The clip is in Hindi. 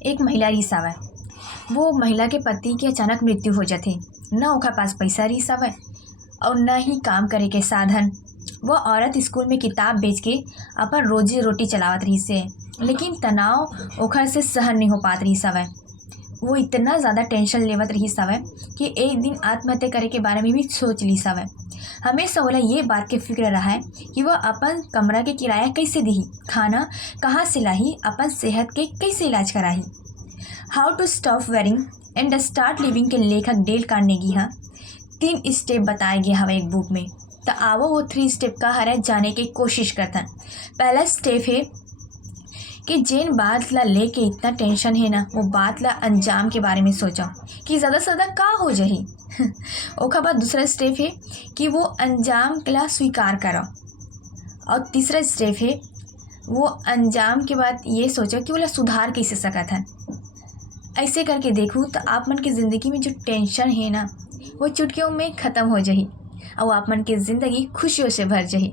एक महिला रिस आवे। वो महिला के पति की अचानक मृत्यु हो जाती। न ओकरा पास पैसा रिस आवे और न ही काम करे के साधन। वो औरत स्कूल में किताब बेच के अपन रोजी रोटी चलावत रही से, लेकिन तनाव ओखर से सहन नहीं हो पात रही सवे। वो इतना ज़्यादा टेंशन लेवत रही सवे कि एक दिन आत्महत्या करे के बारे में भी सोच ली सवे। हमेशा ओला ये बात के फिक्र रहा है कि वह अपन कमरा के किराया कैसे दी, खाना कहाँ से लाही, अपन सेहत के कैसे इलाज कराही। How to stop worrying and start living के लेखक डेल कार्नेगी 3 स्टेप बताए गए हवे एक बुक में। तो आवो वो 3 स्टेप का हरे जाने की कोशिश करतन। पहला स्टेप है कि जेन बात ला लेके इतना टेंशन है ना, वो बात ला अंजाम के बारे में सोचो कि ज़्यादा से ज़्यादा का हो जाही। ओखा बाद दूसरा स्टेप है कि वो अंजाम ला स्वीकार करो। और तीसरा स्टेप है वो अंजाम के बाद ये सोचो कि वो ला सुधार कैसे सकत है। ऐसे करके देखूँ तो आप मन की ज़िंदगी में जो टेंशन है ना, वो चुटकियों में ख़त्म हो जाही और आप मन की ज़िंदगी खुशियों से भर जाही।